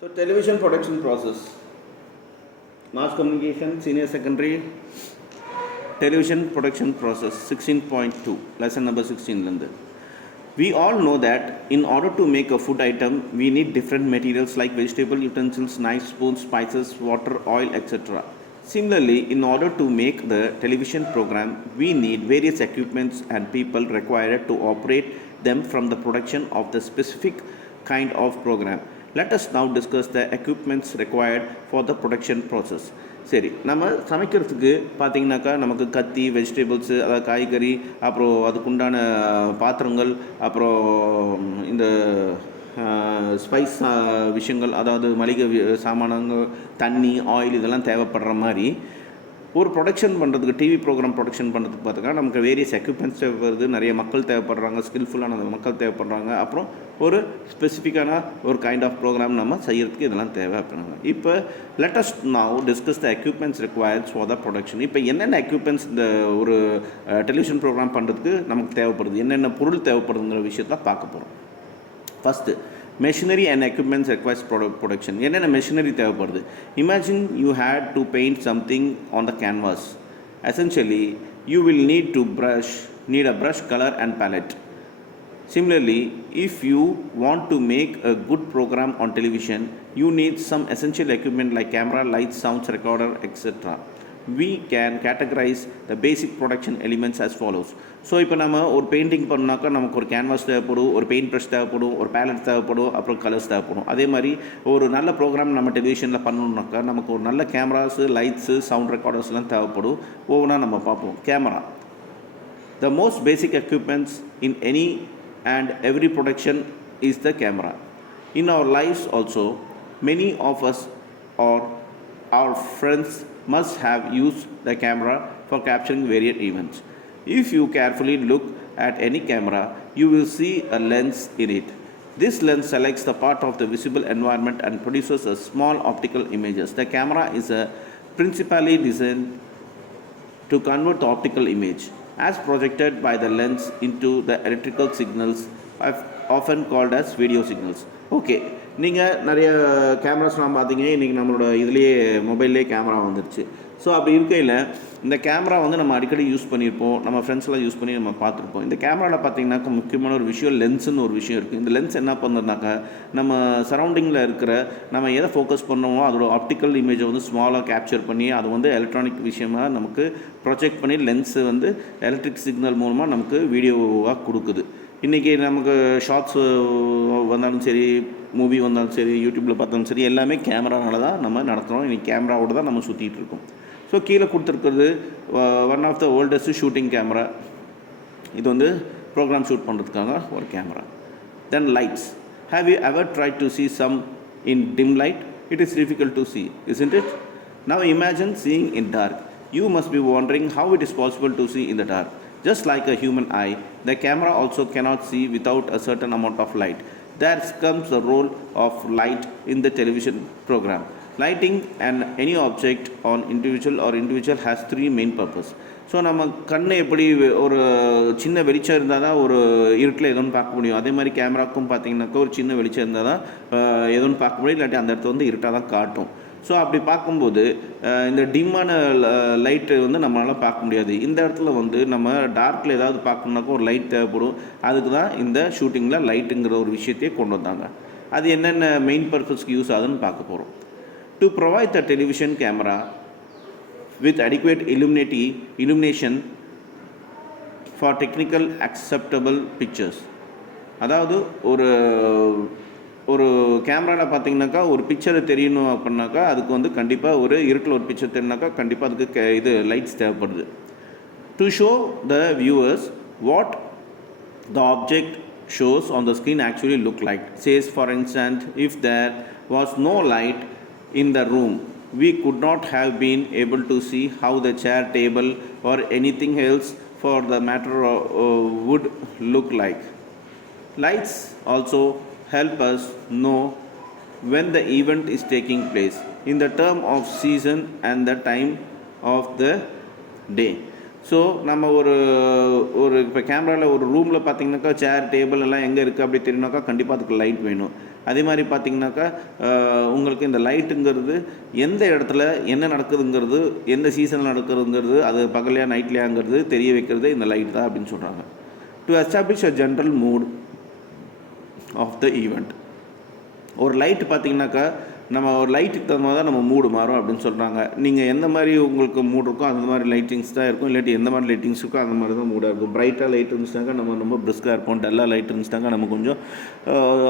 So, television production process, mass communication, senior secondary, television production process 16.2, lesson number 16. We all know that in order to make a food item, we need different materials like vegetable utensils, knives, spoons, spices, water, oil, etc. Similarly, in order to make the television program, we need various equipments and people required to operate them from the production of the specific kind of program. Let us now discuss the equipments required for the production process. சரி, நம்ம சமைக்கிறதுக்கு பார்த்தீங்கன்னாக்கா நமக்கு கத்தி, vegetables, அதாவது காய்கறி, அப்புறம் அதுக்குண்டான பாத்திரங்கள், அப்புறம் இந்த ஸ்பைஸ் விஷயங்கள், அதாவது மளிகை சாமானங்கள், தண்ணி, ஆயில் இதெல்லாம் தேவைப்படுற மாதிரி ஒரு ப்ரொடக்ஷன் பண்ணுறதுக்கு, டிவி ப்ரோக்ராம் ப்ரொடக்ஷன் பண்ணுறதுக்கு பார்த்தீங்கன்னா நமக்கு வேரியஸ் எக்யூப்மெண்ட்ஸ் தேவைப்படுது, நிறைய மக்கள் தேவைப்படுறாங்க, ஸ்கில்ஃபுல்லான மக்கள் தேவைப்படுறாங்க, அப்புறம் ஒரு ஸ்பெசிஃபிக்கான ஒரு கைண்ட் ஆஃப் ப்ரோக்ராம் நம்ம செய்கிறதுக்கு இதெல்லாம் தேவை அப்படின்னாங்க. இப்போ let us now discuss the equipments requires for the production. இப்போ என்னென்ன எக்யூப்மெண்ட்ஸ் இந்த ஒரு டெலிவிஷன் ப்ரோக்ராம் பண்ணுறதுக்கு நமக்கு தேவைப்படுது, என்னென்ன பொருள் தேவைப்படுதுங்கிற விஷயத்தை பார்க்க போகிறோம். First, machinery and equipments requires production. என்னென்ன மெஷினரி தேவைப்படுது? Imagine you had to paint something on the canvas. Essentially, you will need a brush, color and palette. Similarly, if you want to make a good program on television, you need some essential equipment like camera, lights, sounds, recorder, etc. We can categorize the basic production elements as follows. So இப்போ நம்ம ஒரு painting பண்ணாக்கா நமக்கு ஒரு canvas தேவைப்படும், ஒரு paint brush தேவைப்படும், ஒரு பேலட் தேவைப்படும், அப்புறம் கலர்ஸ் தேவைப்படும். அதே மாதிரி ஒரு நல்ல ப்ரோக்ராம் நம்ம டெலிவிஷனில் பண்ணணுன்னாக்கா நமக்கு ஒரு நல்ல கேமராஸு, லைட்ஸு, சவுண்ட் ரெக்கார்டர்ஸ்லாம் தேவைப்படும். ஒவ்வொன்றா நம்ம பார்ப்போம். Camera, the most basic equipments in any and every production is the camera. In our lives also, many of us or our friends must have used the camera for capturing various events. If you carefully look at any camera, you will see a lens in it. This lens selects the part of the visible environment and produces a small optical images. The camera is principally designed to convert the optical image as projected by the lens into the electrical signals, often called as video signals. Okay, நீங்கள் நிறைய கேமராஸ்லாம் பார்த்தீங்க, இன்றைக்கி நம்மளோட இதுலேயே மொபைல்லே camera வந்துருச்சு. So அப்படி இருக்கையில் இந்த கேமரா வந்து நம்ம அடிக்கடி யூஸ் பண்ணியிருப்போம், நம்ம ஃப்ரெண்ட்ஸ்லாம் யூஸ் பண்ணி நம்ம பார்த்துருப்போம். இந்த கேமராவில் பார்த்தீங்கன்னாக்கா முக்கியமான ஒரு விஷயம் லென்ஸுன்னு ஒரு விஷயம் இருக்குது. இந்த லென்ஸ் என்ன பண்ணுறதுனாக்கா நம்ம சரௌண்டிங்கில் இருக்கிற நம்ம எதை ஃபோக்கஸ் பண்ணுறோமோ அதோட ஆப்டிக்கல் இமேஜை வந்து ஸ்மாலாக கேப்சர் பண்ணி அதை வந்து எலக்ட்ரானிக் விஷயமாக நமக்கு ப்ரொஜெக்ட் பண்ணி லென்ஸு வந்து எலக்ட்ரிக் சிக்னல் மூலமாக நமக்கு வீடியோவாக கொடுக்குது. இன்றைக்கி நமக்கு ஷார்ட்ஸ் வந்தாலும் சரி, மூவி வந்தாலும் சரி, யூடியூப்பில் பார்த்தாலும் சரி, எல்லாமே கேமரானால தான் நம்ம நடத்துகிறோம். இன்றைக்கி கேமராவோடு தான் நம்ம சுற்றிட்டு இருக்கோம். ஸோ கீழே கொடுத்துருக்கிறது one of the oldest shooting camera. இது வந்து ப்ரோக்ராம் ஷூட் பண்ணுறதுக்காக ஒரு camera. Then lights. Have you ever try to see some in dim light? It is difficult to see, isn't it? Now imagine seeing in dark. You must be wondering how it is possible to see in the dark. Just like a human eye, the camera also cannot see without a certain amount of light. There comes the role of light in the television program. Lighting and any object on individual has three main purpose. So நம்ம கண்ணை எப்படி ஒரு சின்ன வெளிச்சம் இருந்தால் தான் ஒரு இருட்டில் எதுவும் பார்க்க முடியும், அதே மாதிரி கேமராக்கும் பார்த்தீங்கன்னாக்கா ஒரு சின்ன வெளிச்சம் இருந்தால் தான் எதுவும் பார்க்க முடியும், இல்லாட்டி அந்த இடத்துல வந்து இருட்டாக தான் காட்டும். ஸோ அப்படி பார்க்கும்போது இந்த டிம்மான லைட்டு வந்து நம்மளால் பார்க்க முடியாது. இந்த இடத்துல வந்து நம்ம டார்க்கில் ஏதாவது பார்க்கணுன்னாக்கா ஒரு லைட் தேவைப்படும். அதுக்கு தான் இந்த ஷூட்டிங்கில் லைட்டுங்கிற ஒரு விஷயத்தையே கொண்டு வந்தாங்க. அது என்னென்ன மெயின் பர்பஸ்க்கு யூஸ் ஆகுதுன்னு பார்க்க போகிறோம். To provide the television camera with adequate illumination for technical acceptable pictures. அதாவது ஒரு கேமராவில் பார்த்தீங்கன்னாக்கா ஒரு பிக்சரை தெரியணும் அப்படின்னாக்கா அதுக்கு வந்து கண்டிப்பாக ஒரு இருட்டில் ஒரு பிக்சர் தெரியுனாக்கா கண்டிப்பாக அதுக்கு இது லைட்ஸ் தேவைப்படுது. To show the viewers what the object shows on the screen actually look like. Says for instance, if there was no light in the room, we could not have been able to see how the chair, table or anything else for the matter would look like. Lights also help us know when the event is taking place in the term of season and the time of the day. So நம்ம ஒரு இப்போ கேமராவில் ஒரு ரூமில் பார்த்தீங்கன்னாக்கா chair table எல்லாம் எங்கே இருக்குது அப்படி தெரியுனாக்கா கண்டிப்பாக அதுக்கு லைட் வேணும். அதே மாதிரி பார்த்தீங்கன்னாக்கா உங்களுக்கு இந்த லைட்டுங்கிறது எந்த இடத்துல என்ன நடக்குதுங்கிறது, எந்த சீசனில் நடக்குதுங்கிறது, அது பகலையா நைட்லையாங்கிறது தெரிய வைக்கிறது இந்த லைட் தான் அப்படின்னு சொல்கிறாங்க. To establish a general mood of the event. ஒரு லைட்டு பார்த்தீங்கன்னாக்கா நம்ம ஒரு லைட்டுக்கு தகுந்த மாதிரி தான் நம்ம மூடு மாறும் அப்படின்னு சொல்கிறாங்க. நீங்கள் எந்த மாதிரி உங்களுக்கு மூடு இருக்கோ அந்த மாதிரி லைட்டிங்ஸ் தான் இருக்கும், இல்லாட்டி எந்த மாதிரி லைட்டிங்ஸ் இருக்கோ அந்த மாதிரி தான் மூடாக இருக்கும். பிரைட்டாக லைட் இருந்துச்சுனாக்கா நம்ம ரொம்ப பிரிஸ்காக இருப்போம், டல்லாக லைட் இருந்துச்சுனாக்கா நம்ம கொஞ்சம்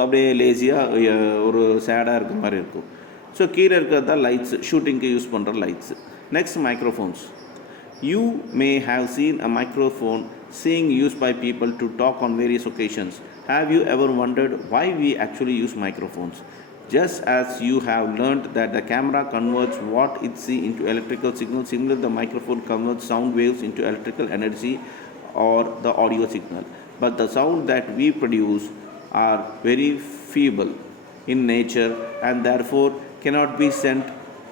அப்படியே லேசியாக ஒரு சேடாக இருக்கிற மாதிரி இருக்கும். ஸோ கீழே இருக்கிறது தான் லைட்ஸ், ஷூட்டிங்க்கு யூஸ் பண்ணுற lights. Next microphones. You may have seen a microphone being used by people to talk on various occasions. Have you ever wondered why we actually use microphones? Just as you have learned that the camera converts what it sees into electrical signals, similarly the microphone converts sound waves into electrical energy or the audio signal. But the sound that we produce are very feeble in nature and therefore cannot be sent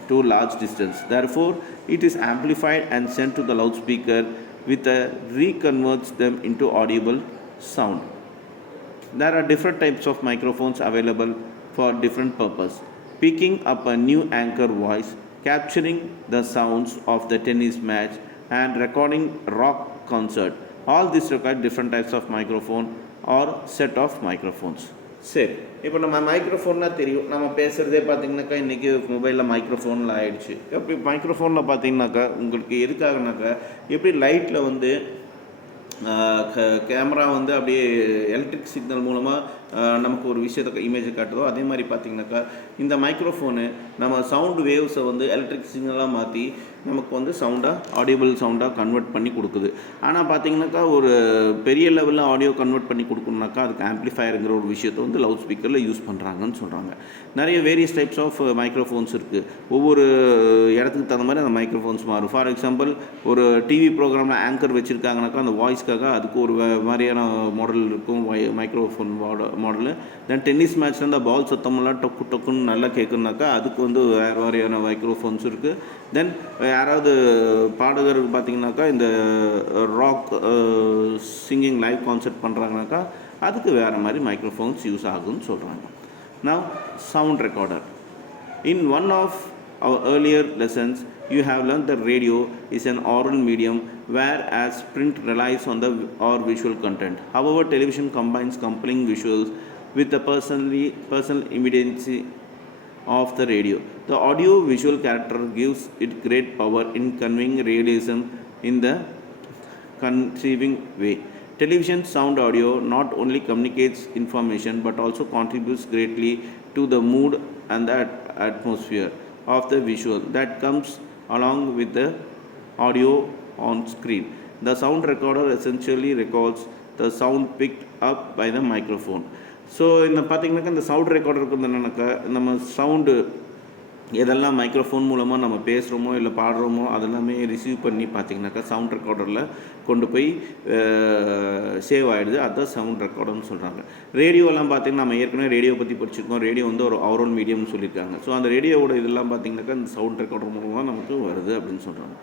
to large distance. Therefore, it is amplified and sent to the loudspeaker with a reconverts them into audible sound. There are different types of microphones available for different purpose. Picking up a new anchor voice, capturing the sounds of the tennis match and recording rock concert. All this require different types of microphone or set of microphones. சரி, இப்போ நம்ம மைக்ரோஃபோன்னால் தெரியும், நம்ம பேசுகிறதே பார்த்திங்கனாக்கா இன்றைக்கி மொபைலில் மைக்ரோஃபோனில் ஆகிடுச்சு. எப்படி மைக்ரோஃபோனில் பார்த்திங்கனாக்கா உங்களுக்கு எதுக்காகனாக்கா எப்படி லைட்டில் வந்து கேமரா வந்து அப்படியே எலக்ட்ரிக் சிக்னல் மூலமாக நமக்கு ஒரு விஷயத்தை இமேஜை காட்டுதோ அதே மாதிரி பார்த்திங்கனாக்கா இந்த மைக்ரோஃபோனு நம்ம சவுண்டு வேவ்ஸை வந்து எலக்ட்ரிக் சிக்னலாக மாற்றி நமக்கு வந்து ஆடியபிள் சவுண்டாக கன்வெர்ட் பண்ணி கொடுக்குது. ஆனால் பார்த்திங்கனாக்கா ஒரு பெரிய லெவலில் ஆடியோ கன்வெர்ட் பண்ணி கொடுக்கணுனாக்கா அதுக்கு ஆம்ப்ளிஃபயருங்கிற ஒரு விஷயத்தை வந்து லவுட் ஸ்பீக்கரில் யூஸ் பண்ணுறாங்கன்னு சொல்கிறாங்க. நிறைய வேரியஸ் டைப்ஸ் ஆஃப் மைக்ரோஃபோன்ஸ் இருக்குது. ஒவ்வொரு இடத்துக்கு தகுந்த மாதிரி அந்த மைக்ரோஃபோன்ஸ் மாறும். ஃபார் எக்ஸாம்பிள் ஒரு டிவி ப்ரோக்ராமில் ஆங்கர் வச்சுருக்காங்கனாக்கா அந்த வாய்ஸ்க்காக அதுக்கு ஒரு மாதிரியான மாடல் இருக்கும், மைக்ரோஃபோன் மாடலு. தென் டென்னிஸ் மேட்ச்சில் அந்த பால் சத்தமெல்லாம் டொக்கு டொக்குன்னு நல்லா கேட்குனாக்கா அதுக்கு வந்து வேறு மாதிரியான மைக்ரோஃபோன்ஸ் இருக்குது. தென் யாராவது பாடகருக்கு பார்த்திங்கனாக்கா இந்த ராக் சிங்கிங் லைவ் கான்சர்ட் பண்ணுறாங்கனாக்கா அதுக்கு வேறு மாதிரி மைக்ரோஃபோன்ஸ் யூஸ் ஆகுன்னு சொல்கிறாங்க. Now, sound recorder. In one of our earlier lessons, you have learned that radio is an oral medium, whereas print relies on the or visual content. However, television combines compelling visuals with the personal immediacy of the radio. The audio-visual character gives it great power in conveying realism in the conceiving way. Television sound audio not only communicates information but also contributes greatly to the mood and the atmosphere of the visual that comes along with the audio on screen. The sound recorder essentially records the sound picked up by the microphone. So இந்த பார்த்திங்கனாக்கா இந்த sound ரெக்கார்டருக்கு வந்து என்னன்னாக்கா நம்ம sound எதெல்லாம் microphone மூலமாக நம்ம பேசுகிறோமோ இல்லை பாடுறோமோ அதெல்லாமே ரிசீவ் பண்ணி பார்த்திங்கனாக்கா சவுண்ட் ரெக்கார்டரில் கொண்டு போய் சேவ் ஆகிடுது. அதுதான் சவுண்ட் ரெக்கார்டர்னு சொல்கிறாங்க. ரேடியோலாம் பார்த்திங்கன்னா நம்ம ஏற்கனவே ரேடியோ பற்றி படிச்சிருக்கோம். ரேடியோ வந்து ஒரு ஓவரால் மீடியம்னு சொல்லியிருக்காங்க. ஸோ அந்த ரேடியோவோட இதெல்லாம் பார்த்திங்கனாக்கா இந்த சவுண்ட் ரெக்கார்டர் மூலமாக நமக்கு வருது அப்படின்னு சொல்கிறாங்க.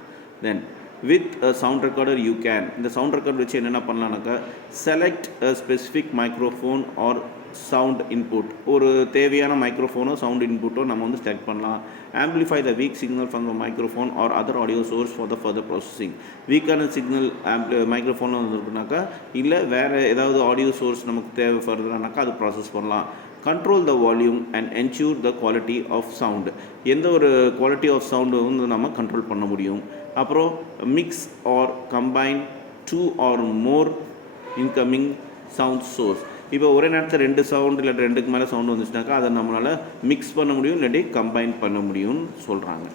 Then with a sound recorder you can, இந்த சவுண்ட் ரெக்கார்டர் வச்சு என்னென்ன பண்ணலான்னாக்கா select a specific microphone or sound input, ஒரு தேவையான மைக்ரோஃபோனோ சவுண்ட் இன்புட்டோ நம்ம வந்து செலக்ட் பண்ணலாம். Amplify the weak signal from the microphone or other audio source for the further processing. வீக்கான சிக்னல் மைக்ரோஃபோன் வந்துருக்குனாக்கா இல்லை வேறு ஏதாவது ஆடியோ சோர்ஸ் நமக்கு தேவை ஃபர்தரானாக்கா அது ப்ராசஸ் பண்ணலாம். Control the volume and ensure the quality of sound, எந்த ஒரு குவாலிட்டி ஆஃப் சவுண்டு வந்து நம்ம கண்ட்ரோல் பண்ண முடியும். அப்புறம் mix R combine 2 or more incoming sound source. இப்போ ஒரே நேரத்தில் 2 சவுண்டு இல்லை 2க்கு மேலே சவுண்டு வந்துச்சுனாக்கா அதை நம்மளால் மிக்ஸ் பண்ண முடியும் இல்லாட்டி கம்பைன் பண்ண முடியும்னு சொல்கிறாங்க.